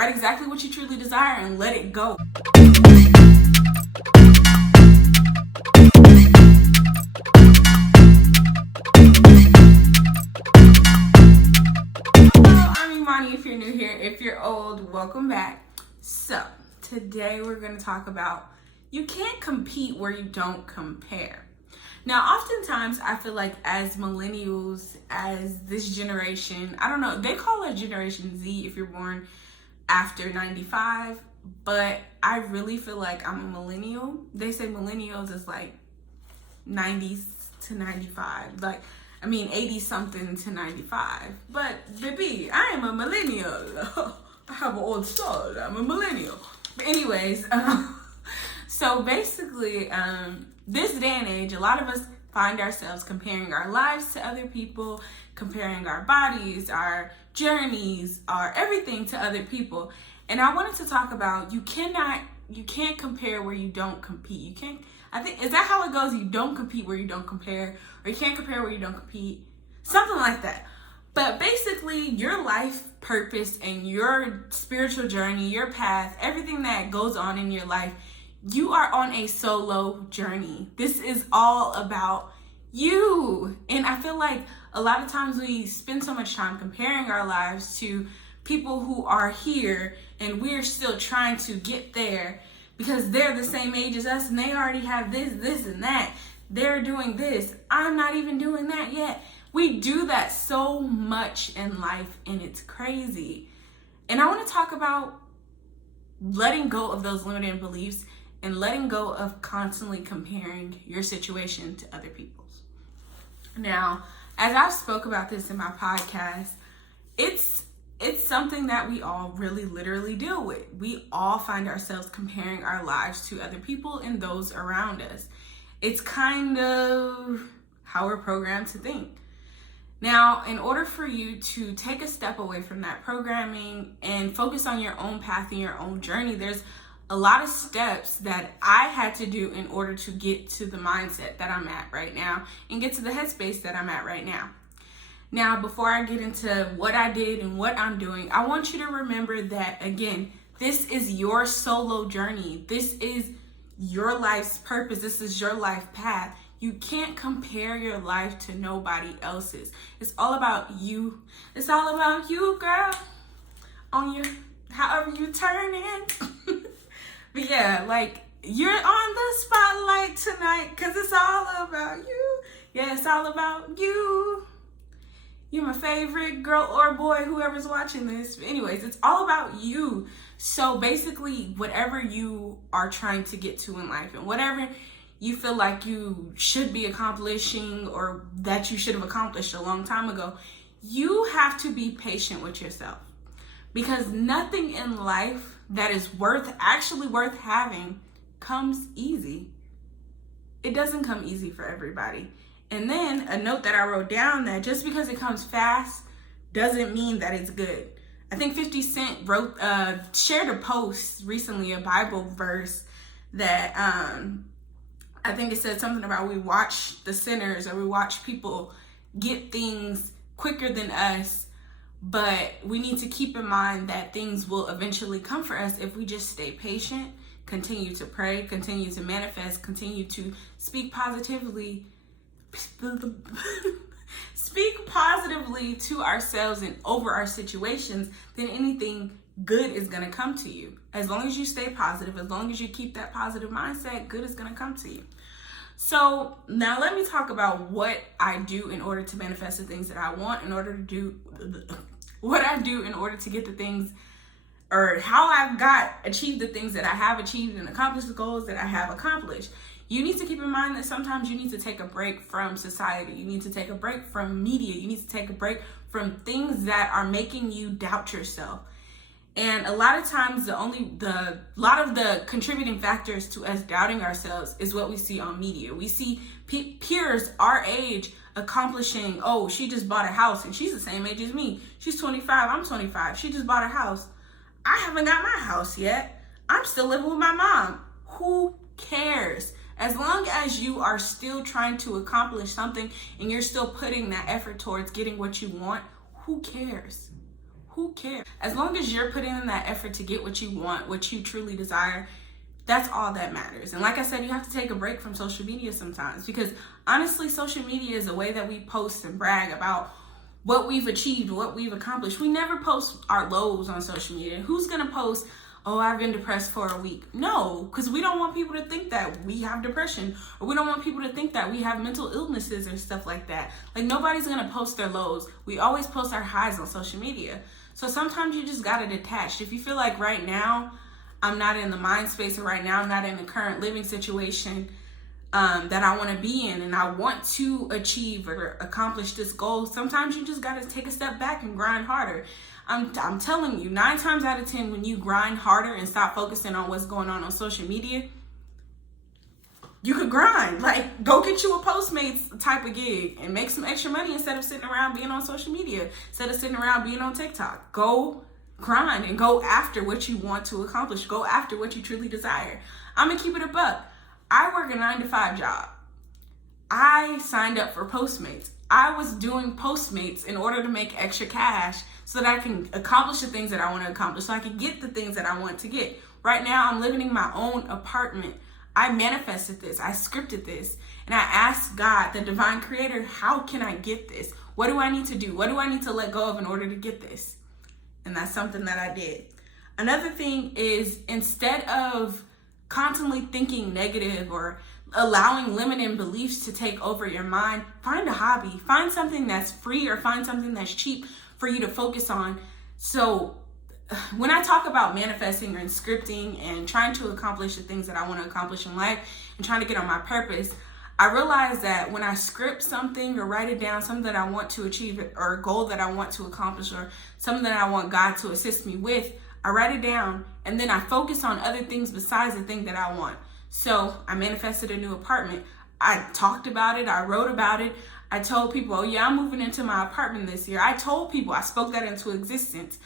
Write exactly what you truly desire and let it go. Hello, I'm Imani. If you're new here, if you're old, welcome back. So, today we're going to talk about you can't compete where you don't compare. Now, oftentimes I feel like as millennials, as this generation, I don't know, they call it Generation Z if you're born after 95, but I really feel like I'm a millennial. They say millennials is like 90s to 95, 80 something to 95. But baby, I am a millennial. I have an old soul. I'm a millennial. But anyways, so basically, this day and age, a lot of us find ourselves comparing our lives to other people, comparing our bodies, our journeys, our everything to other people. And I wanted to talk about you can't compare where you don't compete. Is that how it goes? You don't compete where you don't compare, or you can't compare where you don't compete. Something like that. But basically, your life purpose and your spiritual journey, your path, everything that goes on in your life, you are on a solo journey. This is all about you. And I feel like a lot of times we spend so much time comparing our lives to people who are here and we're still trying to get there because they're the same age as us and they already have this and that. They're doing this. I'm not even doing that yet. We do that so much in life and it's crazy. And I want to talk about letting go of those limiting beliefs and letting go of constantly comparing your situation to other people's. Now, as I've spoke about this in my podcast, it's something that we all really literally deal with. We all find ourselves comparing our lives to other people and those around us. It's kind of how we're programmed to think. Now, in order for you to take a step away from that programming and focus on your own path and your own journey, there's a lot of steps that I had to do in order to get to the mindset that I'm at right now and get to the headspace that I'm at right now. Now, before I get into what I did and what I'm doing, I want you to remember that, again, this is your solo journey. This is your life's purpose. This is your life path. You can't compare your life to nobody else's. It's all about you. It's all about you, girl. On your, however you turn in. But yeah, you're on the spotlight tonight because it's all about you. Yeah, it's all about you. You're my favorite girl or boy, whoever's watching this. But anyways, it's all about you. So basically, whatever you are trying to get to in life and whatever you feel like you should be accomplishing or that you should have accomplished a long time ago, you have to be patient with yourself. Because nothing in life that is actually worth having comes easy. It doesn't come easy for everybody. And then a note that I wrote down that just because it comes fast doesn't mean that it's good. I think 50 Cent shared a post recently, a Bible verse that I think it said something about we watch the sinners or we watch people get things quicker than us. But we need to keep in mind that things will eventually come for us if we just stay patient, continue to pray, continue to manifest, continue to speak positively to ourselves and over our situations, then anything good is going to come to you. As long as you stay positive, as long as you keep that positive mindset, good is going to come to you. So now let me talk about what I do in order to manifest the things that I want, what I do in order to get the things, or how I've achieved the things that I have achieved and accomplished the goals that I have accomplished. You need to keep in mind that sometimes you need to take a break from society. You need to take a break from media. You need to take a break from things that are making you doubt yourself. And a lot of times a lot of the contributing factors to us doubting ourselves is what we see on media. We see peers our age accomplishing, oh, she just bought a house and she's the same age as me. She's 25, I'm 25. She just bought a house. I haven't got my house yet. I'm still living with my mom. Who cares? As long as you are still trying to accomplish something and you're still putting that effort towards getting what you want, who cares? who cares? As long as you're putting in that effort to get what you want, what you truly desire, that's all that matters. And like I said, you have to take a break from social media sometimes, because honestly, social media is a way that we post and brag about what we've achieved, what we've accomplished. We never post our lows on social media. Who's gonna post, oh, I've been depressed for a week? No, because we don't want people to think that we have depression, or we don't want people to think that we have mental illnesses or stuff like that. Like, nobody's gonna post their lows. We always post our highs on social media. So sometimes you just gotta detach. If you feel like right now, I'm not in the mind space, or right now I'm not in the current living situation that I want to be in, and I want to achieve or accomplish this goal, sometimes you just got to take a step back and grind harder. I'm telling you, 9 times out of 10, when you grind harder and stop focusing on what's going on social media, you could grind. Like, go get you a Postmates type of gig and make some extra money instead of sitting around being on social media, instead of sitting around being on TikTok. Go grind and go after what you want to accomplish. Go after what you truly desire. I'm gonna keep it a buck. I work a 9-to-5 job. I signed up for Postmates. I was doing Postmates in order to make extra cash so that I can accomplish the things that I want to accomplish, so I can get the things that I want to get. Right now, I'm living in my own apartment. I manifested this. I scripted this. And I asked God, the divine creator, how can I get this? What do I need to do? What do I need to let go of in order to get this? And that's something that I did. Another thing is, instead of constantly thinking negative or allowing limiting beliefs to take over your mind, find a hobby. Find something that's free, or find something that's cheap for you to focus on. So when I talk about manifesting and scripting and trying to accomplish the things that I want to accomplish in life and trying to get on my purpose, I realize that when I script something or write it down, something that I want to achieve or a goal that I want to accomplish or something that I want God to assist me with, I write it down and then I focus on other things besides the thing that I want. So I manifested a new apartment. I talked about it. I wrote about it. I told people, oh yeah, I'm moving into my apartment this year. I told people, I spoke that into existence.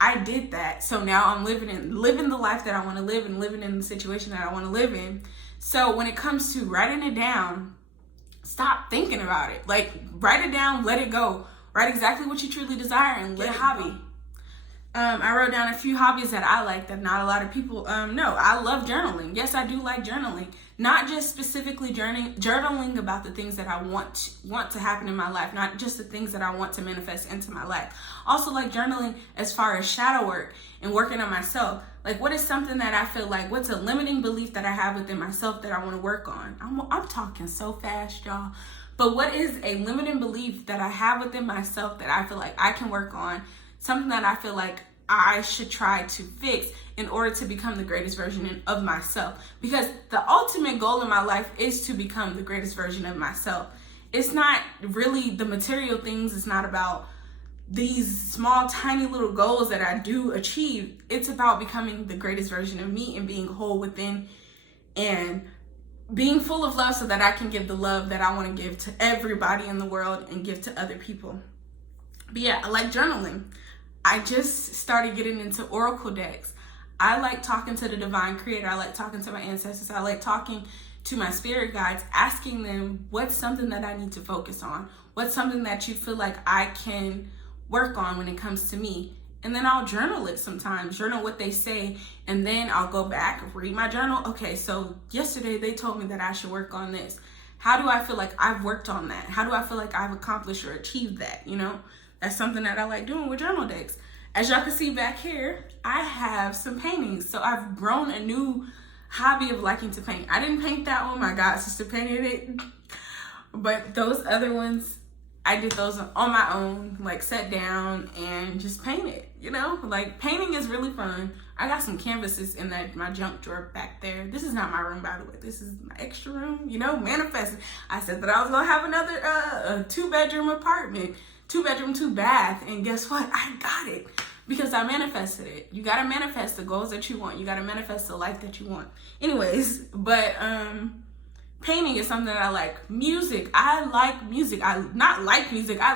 I did that. So now I'm living the life that I want to live and living in the situation that I want to live in. So when it comes to writing it down, stop thinking about it. Like, write it down, let it go. Write exactly what you truly desire and get a hobby. I wrote down a few hobbies that I like that not a lot of people know. I love journaling. Yes, I do like journaling. Not just specifically journaling about the things that I want to happen in my life, not just the things that I want to manifest into my life. Also like journaling as far as shadow work and working on myself. Like, what is something that I feel like, what's a limiting belief that I have within myself that I want to work on? I'm talking so fast, y'all. But what is a limiting belief that I have within myself that I feel like I can work on? Something that I feel like I should try to fix in order to become the greatest version of myself. Because the ultimate goal in my life is to become the greatest version of myself. It's not really the material things. It's not about these small, tiny little goals that I do achieve. It's about becoming the greatest version of me and being whole within and being full of love so that I can give the love that I want to give to everybody in the world and give to other people. But yeah, I like journaling. I just started getting into oracle decks. I like talking to the divine creator. I like talking to my ancestors. I like talking to my spirit guides, asking them what's something that I need to focus on. What's something that you feel like I can work on when it comes to me. And then I'll journal it sometimes, journal what they say, and then I'll go back, read my journal. Okay, so yesterday they told me that I should work on this. How do I feel like I've worked on that? How do I feel like I've accomplished or achieved that, you know? That's something that I like doing with journal decks. As y'all can see back here, I have some paintings. So I've grown a new hobby of liking to paint. I didn't paint that one, my god sister painted it. But those other ones, I did those on my own, like sat down and just painted, you know? Like, painting is really fun. I got some canvases in my junk drawer back there. This is not my room, by the way. This is my extra room, you know, manifesting. I said that I was gonna have another a 2-bedroom apartment. 2-bedroom, 2-bath, and guess what? I got it because I manifested it. You gotta manifest the goals that you want. You gotta manifest the life that you want. Anyways, but painting is something that I like. Music, I like music. I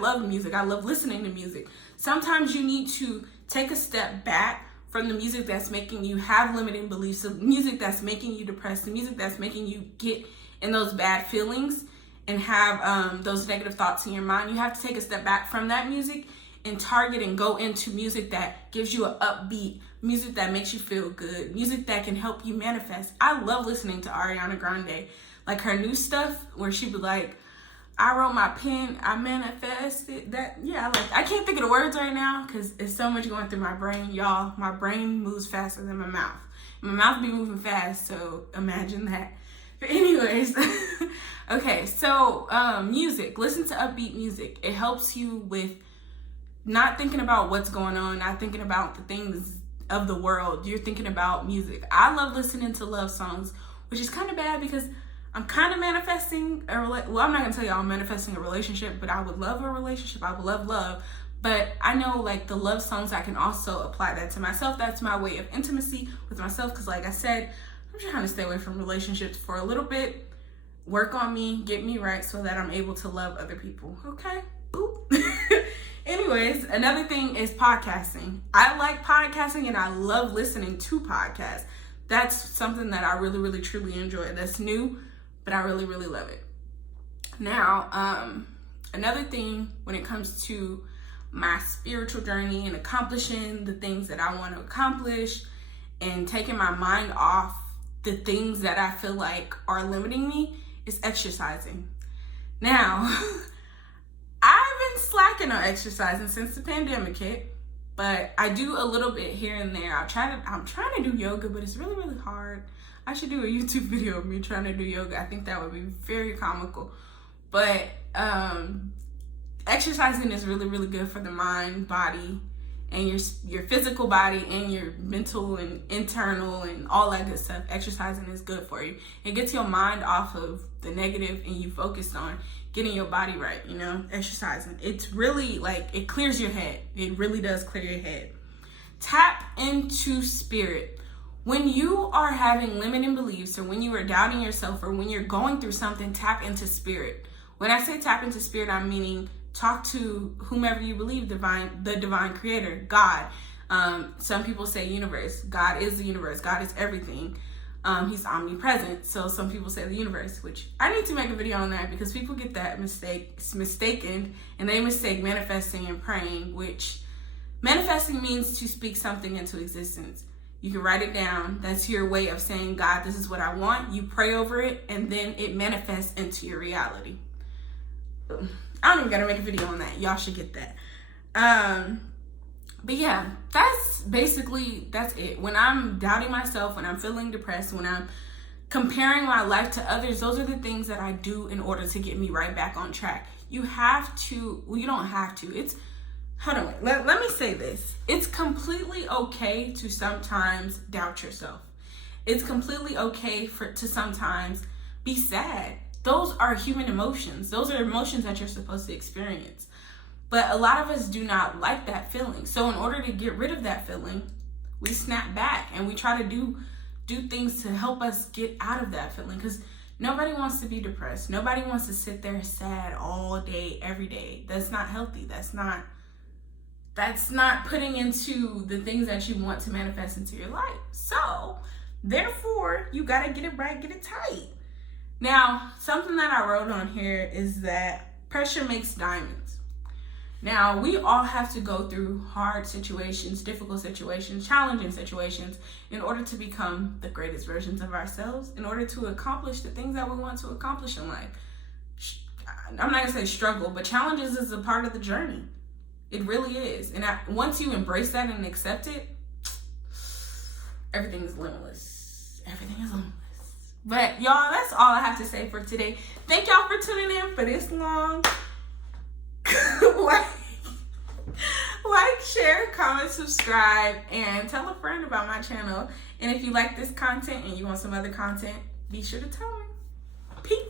love music. I love listening to music. Sometimes you need to take a step back from the music that's making you have limiting beliefs, the music that's making you depressed, the music that's making you get in those bad feelings and have those negative thoughts in your mind. You have to take a step back from that music and target and go into music that gives you an upbeat, music that makes you feel good, music that can help you manifest. I love listening to Ariana Grande, like her new stuff where she be like, I wrote my pen, I manifested that. Yeah, I can't think of the words right now because it's so much going through my brain. Y'all, my brain moves faster than my mouth. My mouth be moving fast, so imagine that. But anyways, okay, so music. Listen to upbeat music. It helps you with not thinking about what's going on, not thinking about the things of the world. You're thinking about music. I love listening to love songs, which is kind of bad because I'm kind of manifesting I'm not gonna tell y'all I'm manifesting a relationship, but I would love a relationship. I would love love. But I know like the love songs, I can also apply that to myself. That's my way of intimacy with myself. Because like I said, I'm trying to stay away from relationships for a little bit. Work on me, get me right so that I'm able to love other people. Okay? Boop. Anyways, another thing is podcasting. I like podcasting and I love listening to podcasts. That's something that I really, really, truly enjoy. That's new, but I really, really love it. Now, another thing when it comes to my spiritual journey and accomplishing the things that I want to accomplish and taking my mind off the things that I feel like are limiting me is exercising. Now, I've been slacking on exercising since the pandemic hit, but I do a little bit here and there. I'm trying to do yoga, but it's really, really hard. I should do a YouTube video of me trying to do yoga. I think that would be very comical. But exercising is really, really good for the mind, body, and your physical body and your mental and internal and all that good stuff. Exercising is good for you. It gets your mind off of the negative and you focus on getting your body right, exercising. It's really it clears your head. It really does clear your head. Tap into spirit. When you are having limiting beliefs or when you are doubting yourself or when you're going through something, tap into spirit. When I say tap into spirit, I'm meaning talk to whomever you believe, the divine creator, God. Some people say universe. God is the universe. God is everything. He's omnipresent. So some people say the universe, which I need to make a video on that because people get that mistaken and they mistake manifesting and praying, which manifesting means to speak something into existence. You can write it down. That's your way of saying, God, this is what I want. You pray over it and then it manifests into your reality. I don't even gotta make a video on that. Y'all should get that. But yeah, that's it. When I'm doubting myself, when I'm feeling depressed, when I'm comparing my life to others, those are the things that I do in order to get me right back on track. You don't have to. Hold on, let me say this. It's completely okay to sometimes doubt yourself. It's completely okay to sometimes be sad. Those are human emotions. Those are emotions that you're supposed to experience. But a lot of us do not like that feeling. So in order to get rid of that feeling, we snap back and we try to do things to help us get out of that feeling. Because nobody wants to be depressed. Nobody wants to sit there sad all day, every day. That's not healthy. That's not putting into the things that you want to manifest into your life. So therefore, you got to get it right, get it tight. Now, something that I wrote on here is that pressure makes diamonds. Now, we all have to go through hard situations, difficult situations, challenging situations in order to become the greatest versions of ourselves, in order to accomplish the things that we want to accomplish in life. I'm not going to say struggle, but challenges is a part of the journey. It really is. And once you embrace that and accept it, everything is limitless. Everything is limitless. But y'all, that's all I have to say for today. Thank y'all for tuning in for this long. like, share, comment, subscribe, and tell a friend about my channel. And if you like this content and you want some other content, be sure to tell me. Peace.